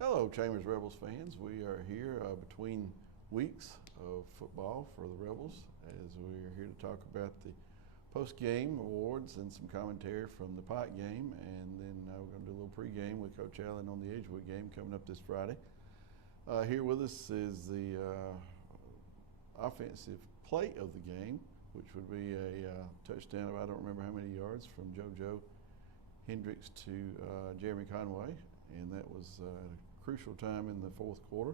Hello, Chambers Rebels fans. We are here between weeks of football for the Rebels as we are here to talk about the post-game awards and some commentary from the Pike game. And then we're going to do a little pre-game with Coach Allen on the Edgewood game coming up this Friday. Here with us is the offensive play of the game, which would be a touchdown of I don't remember how many yards from JoJo Hendricks to Jeremy Conway. And that was a crucial time in the fourth quarter.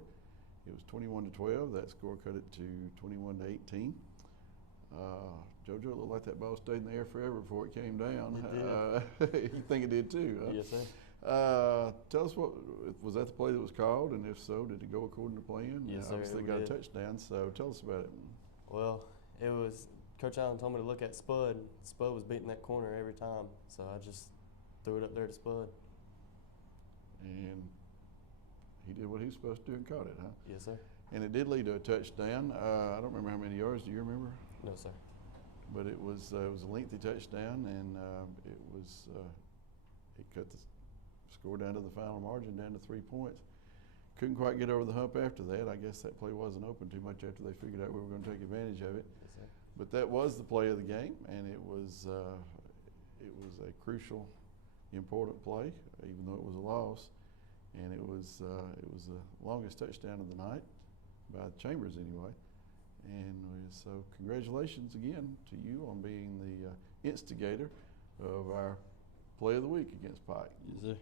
It was 21-12. That score cut it to 21-18. JoJo looked like that ball stayed in the air forever before it came down. It did. You think it did too? Huh? Yes, sir. Tell us, what was that the play that was called, and if so, did it go according to plan? Yes, sir. Obviously, got a touchdown. So tell us about it. Well, it was Coach Allen told me to look at Spud. Spud was beating that corner every time, so I just threw it up there to Spud. And he did what he was supposed to do and caught it, huh? Yes, sir. And it did lead to a touchdown. I don't remember how many yards. Do you remember? No, sir. But it was a lengthy touchdown, and it cut the score down to the final margin, down to 3 points. Couldn't quite get over the hump after that. I guess that play wasn't open too much after they figured out we were going to take advantage of it. Yes, sir. But that was the play of the game, and it was a crucial, important play, even though it was a loss. And it was the longest touchdown of the night by Chambers anyway. And so congratulations again to you on being the instigator of our play of the week against Pike. Yes, sir.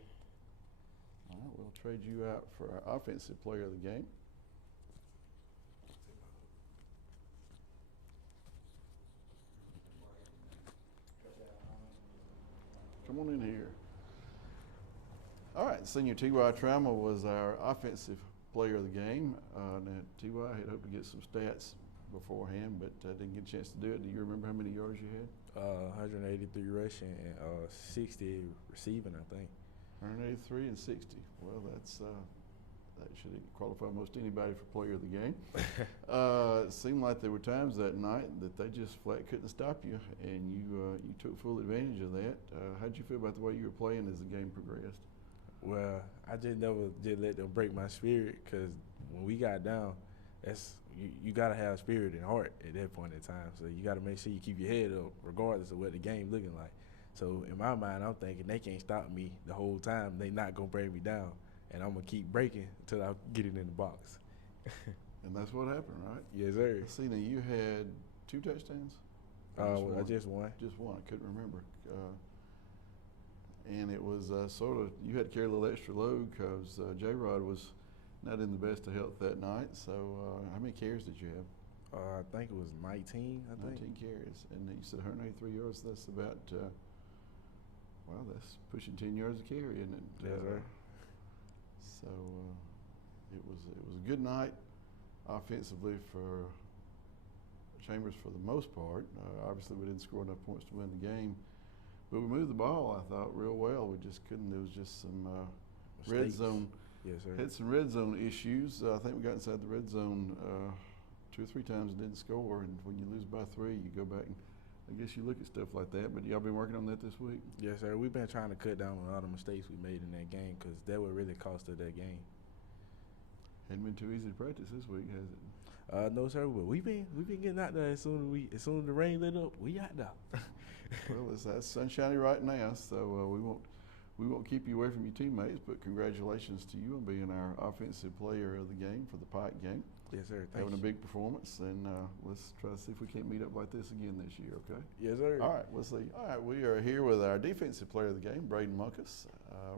All right, we'll trade you out for our offensive player of the game. Come on in here. All right, Senior T.Y. Trammell was our offensive player of the game. Now, T.Y. had hoped to get some stats beforehand, but didn't get a chance to do it. Do you remember how many yards you had? 183 rushing and 60 receiving, I think. 183 and 60. Well, that should qualify most anybody for player of the game. It seemed like there were times that night that they just flat couldn't stop you, and you took full advantage of that. How did you feel about the way you were playing as the game progressed? Well, I just never did let them break my spirit, because when we got down, you got to have spirit and heart at that point in time. So you got to make sure you keep your head up regardless of what the game looking like. So in my mind, I'm thinking they can't stop me the whole time. They not going to break me down, and I'm going to keep breaking until I get it in the box. And that's what happened, right? Yes, sir. Let's see, now you had 2 touchdowns? Just one. Just one. I couldn't remember. And it was sort of, you had to carry a little extra load because J-Rod was not in the best of health that night. So how many carries did you have? I think it was 19, 19 carries. And you said 183 yards. That's about, that's pushing 10 yards a carry, isn't it? Yes, sir. So it was a good night offensively for Chambers for the most part. Obviously, we didn't score enough points to win the game. But we moved the ball, I thought, real well. We just couldn't. There was just some red zone. Yes, sir. Had some red zone issues. I think we got inside the red zone 2 or 3 times and didn't score. And when you lose by 3, you go back and I guess you look at stuff like that. But y'all been working on that this week? Yes, sir. We've been trying to cut down on all the mistakes we made in that game, because that would really cost us that game. Hadn't been too easy to practice this week, has it? No, sir. But we've been getting out there as soon as the rain lit up. We out there. Well, it's sunshiny right now, so we won't keep you away from your teammates. But congratulations to you on being our offensive player of the game for the Pike game. Yes, sir. Having a big performance, and let's try to see if we can't meet up like this again this year. Okay? Yes, sir. All right, we'll see. All right, we are here with our defensive player of the game, Braden Munkus.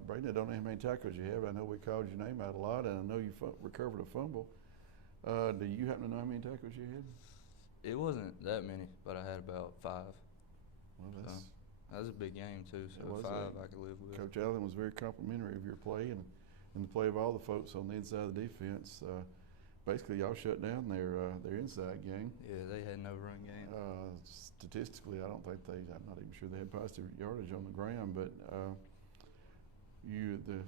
Braden, I don't know how many tackles you have. I know we called your name out a lot, and I know you recovered a fumble. Do you happen to know how many tackles you had? It wasn't that many, but I had about 5. Well, That was a big game too, so 5 I could live with. Coach Allen was very complimentary of your play and the play of all the folks on the inside of the defense. Basically, y'all shut down their inside game. Yeah, they had no run game. Statistically, I'm not even sure they had positive yardage on the ground, but the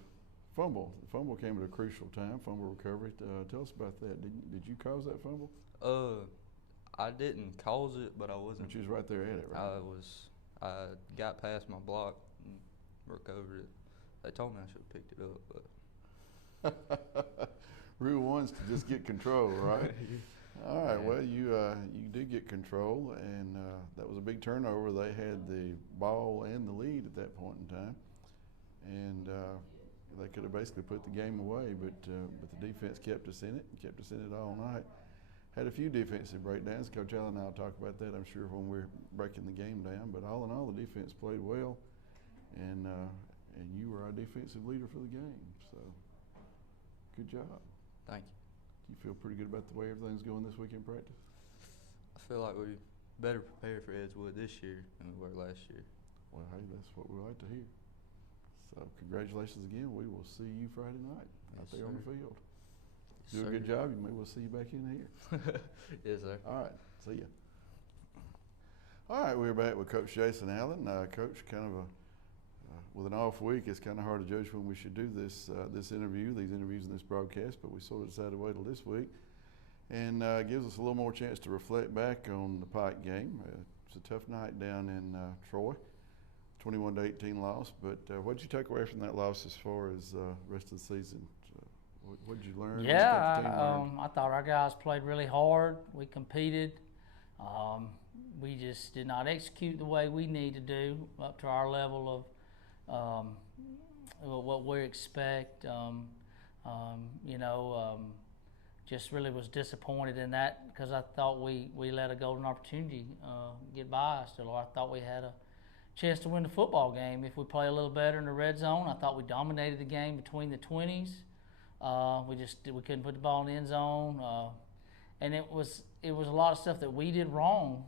fumble came at a crucial time, fumble recovery. Tell us about that. Did you cause that fumble? I didn't cause it, but I wasn't. But you was right there at it, right? I got past my block and recovered it. They told me I should have picked it up, but Rule one's to just get control, right? All right. Well, you did get control, and that was a big turnover. They had the ball and the lead at that point in time, and they could have basically put the game away. But the defense kept us in it all night. Had a few defensive breakdowns. Coach Allen and I will talk about that, I'm sure, when we're breaking the game down. But all in all, the defense played well, and you were our defensive leader for the game. So good job. Thank you. Do you feel pretty good about the way everything's going this week in practice? I feel like we better prepared for Edgewood this year than we were last year. Well, hey, that's what we like to hear. So congratulations again. We will see you Friday night out Yes, there on the sir. field. Yes, Do a sir. good job. Maybe we'll see you back in here. Yes, sir. All right. See ya. All right. We're back with Coach Jason Allen. Coach, kind of with an off week, it's kind of hard to judge when we should do these interviews and this broadcast, but we sort of decided to wait till this week. And gives us a little more chance to reflect back on the Pike game. It's a tough night down in Troy, 21-18 loss. But what did you take away from that loss as far as rest of the season? What did you learn? Yeah, I thought our guys played really hard. We competed. We just did not execute the way we need to do up to our level of what we expect. Just really was disappointed in that because I thought we let a golden opportunity get by us. I thought we had a chance to win the football game if we play a little better in the red zone. I thought we dominated the game between the 20s. We couldn't put the ball in the end zone, and it was a lot of stuff that we did wrong,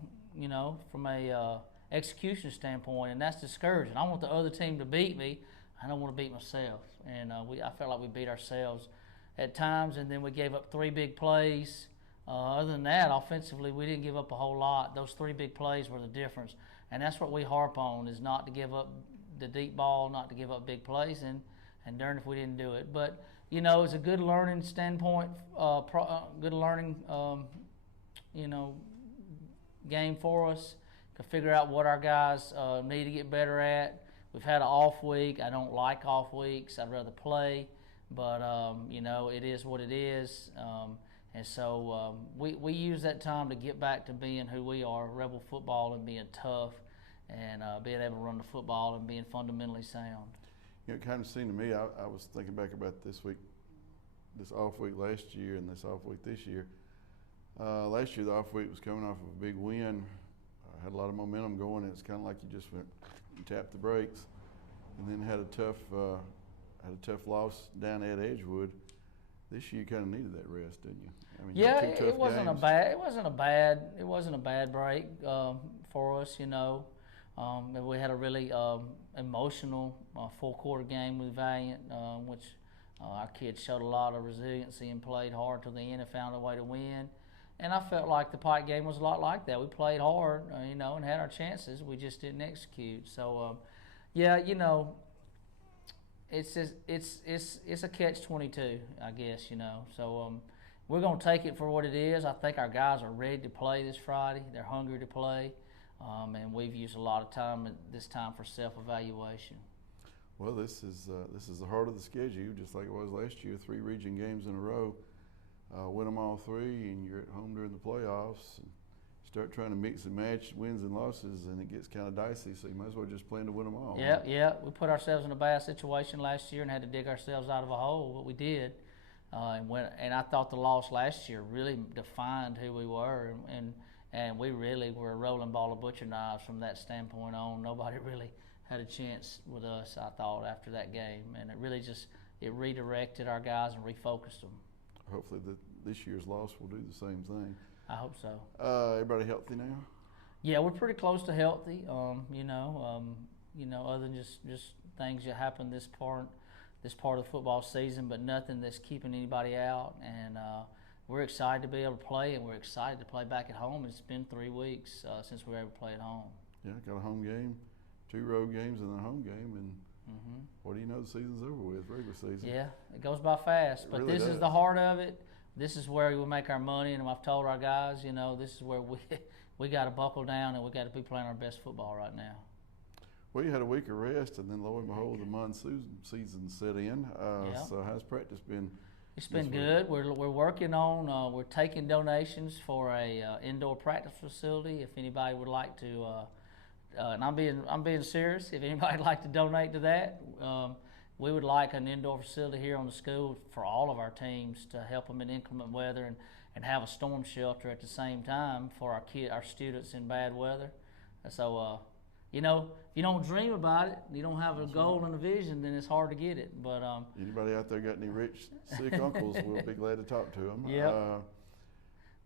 from a execution standpoint, and that's discouraging. I want the other team to beat me. I don't want to beat myself, and I felt like we beat ourselves at times, and then we gave up 3 big plays. Other than that, offensively, we didn't give up a whole lot. Those 3 big plays were the difference, and that's what we harp on, is not to give up the deep ball, not to give up big plays, and darn if we didn't do it. But it's a good learning standpoint, good learning, game for us to figure out what our guys need to get better at. We've had an off week. I don't like off weeks. I'd rather play, but it is what it is. And so we use that time to get back to being who we are, Rebel football, and being tough, and being able to run the football and being fundamentally sound. It kind of seemed to me, I was thinking back about this off week last year and this off week this year. Last year, the off week was coming off of a big win. Had a lot of momentum going, and it's kind of like you just tapped the brakes, and then had a tough loss down at Edgewood. This year, you kind of needed that rest, didn't you? I mean, Yeah, you had 2 tough it wasn't games. it wasn't a bad break for us. We had a really emotional 4-quarter game with Valiant, which our kids showed a lot of resiliency and played hard till the end and found a way to win. And I felt like the Pike game was a lot like that. We played hard, and had our chances. We just didn't execute. So, it's a catch-22, I guess. So we're gonna take it for what it is. I think our guys are ready to play this Friday. They're hungry to play, and we've used a lot of time at this time for self-evaluation. Well, this is the heart of the schedule, just like it was last year. 3 region games in a row. Win them all 3, and you're at home during the playoffs. And start trying to mix and match wins and losses, and it gets kind of dicey. So you might as well just plan to win them all. Yeah. We put ourselves in a bad situation last year and had to dig ourselves out of a hole. But we did, and I thought the loss last year really defined who we were, and we really were a rolling ball of butcher knives from that standpoint on. Nobody really had a chance with us, I thought, after that game, and it really it redirected our guys and refocused them. Hopefully this year's loss will do the same thing. I hope so. Everybody healthy now? Yeah, we're pretty close to healthy. Other than just things that happen this part of the football season, but nothing that's keeping anybody out. And we're excited to be able to play, and we're excited to play back at home. It's been 3 weeks since we were able to play at home. Yeah, got a home game, 2 road games, and a home game, and what do you know? The season's over with, regular season. Yeah, it goes by fast, but really this does. is the heart of it. This is where we make our money, and I've told our guys, this is where we got to buckle down, and we got to be playing our best football right now. Well, you had a week of rest, and then lo and behold, the monsoon season set in. Yeah. So how's practice been? It's been this week? good. We're working on. We're taking donations for a indoor practice facility. If anybody would like to, and I'm being serious. If anybody would like to donate to that, we would like an indoor facility here on the school for all of our teams to help them in inclement weather and have a storm shelter at the same time for our students in bad weather. So, if you don't dream about it, you don't have a goal and a vision, then it's hard to get it. But Anybody out there got any rich, sick uncles? We'll be glad to talk to them. Yep.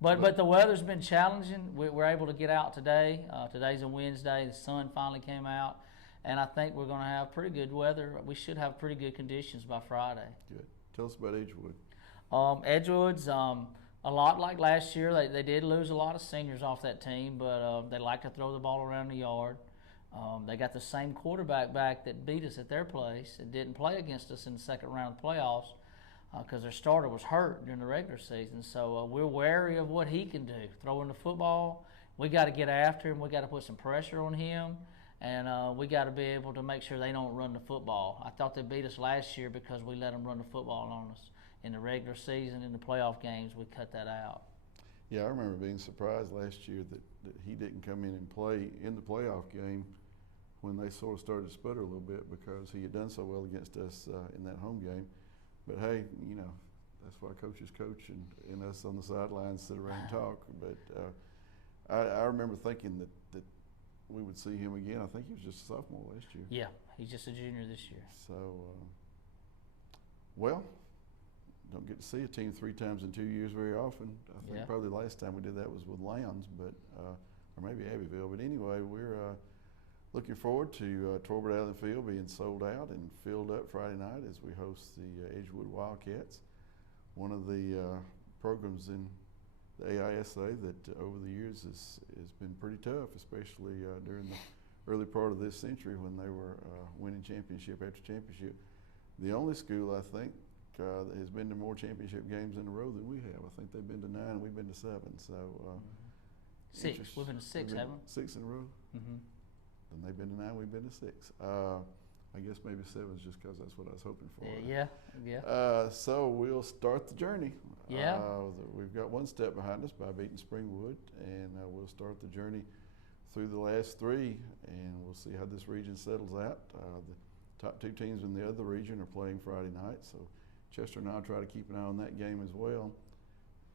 But the weather's been challenging. We're able to get out today. Today's a Wednesday. The sun finally came out, and I think we're going to have pretty good weather. We should have pretty good conditions by Friday. Good. Tell us about Edgewood. Edgewood's a lot like last year. They did lose a lot of seniors off that team, but they like to throw the ball around the yard. They got the same quarterback back that beat us at their place and didn't play against us in the second round of the playoffs because their starter was hurt during the regular season. So we're wary of what he can do. Throwing the football, we got to get after him. We got to put some pressure on him, and we got to be able to make sure they don't run the football. I thought they beat us last year because we let them run the football on us. In the regular season, in the playoff games, we cut that out. Yeah, I remember being surprised last year that he didn't come in and play in the playoff game when they sort of started to sputter a little bit because he had done so well against us in that home game. But hey, that's why coaches coach and us on the sidelines sit around and talk. But I remember thinking that we would see him again. I think he was just a sophomore last year. Yeah, he's just a junior this year. So, well, don't get to see a team 3 times in 2 years very often. I think probably the last time we did that was with Lowndes, but or maybe Abbeville. But anyway, we're looking forward to Torbert Allen Field being sold out and filled up Friday night as we host the Edgewood Wildcats. One of the programs in the AISA that over the years has been pretty tough, especially during the early part of this century when they were winning championship after championship. The only school, I think, that has been to more championship games in a row than we have. I think they've been to 9 and we've been to 7. So 6. We've been to 6, haven't we? 6 in a row. Mm-hmm. And they've been to 9, we've been to 6. I guess maybe 7 is just because that's what I was hoping for. Yeah. So we'll start the journey. Yeah. We've got one step behind us by beating Springwood, and we'll start the journey through the last 3, and we'll see how this region settles out. The top 2 teams in the other region are playing Friday night, so Chester and I'll try to keep an eye on that game as well,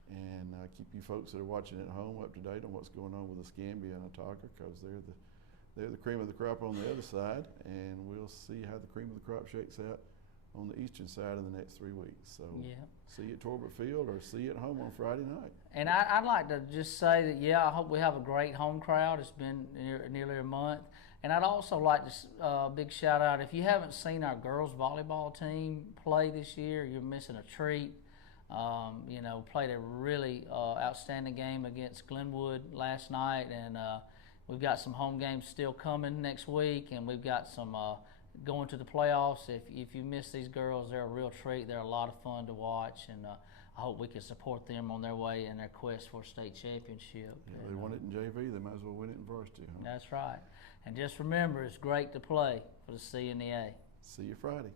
and keep you folks that are watching at home up to date on what's going on with Escambia and Autauga, because they're the cream of the crop on the other side, and we'll see how the cream of the crop shakes out on the eastern side in the next 3 weeks. So see you at Torbert Field or see you at home on Friday night. And I'd like to just say that, I hope we have a great home crowd. It's been nearly a month. And I'd also like to big shout out, if you haven't seen our girls volleyball team play this year, you're missing a treat. Played a really outstanding game against Glenwood last night, and we've got some home games still coming next week, and we've got some going to the playoffs. If you miss these girls, they're a real treat. They're a lot of fun to watch, and I hope we can support them on their way in their quest for a state championship. Yeah, they won it in JV, they might as well win it in varsity. Huh? That's right. And just remember, it's great to play for the C and the A. See you Friday.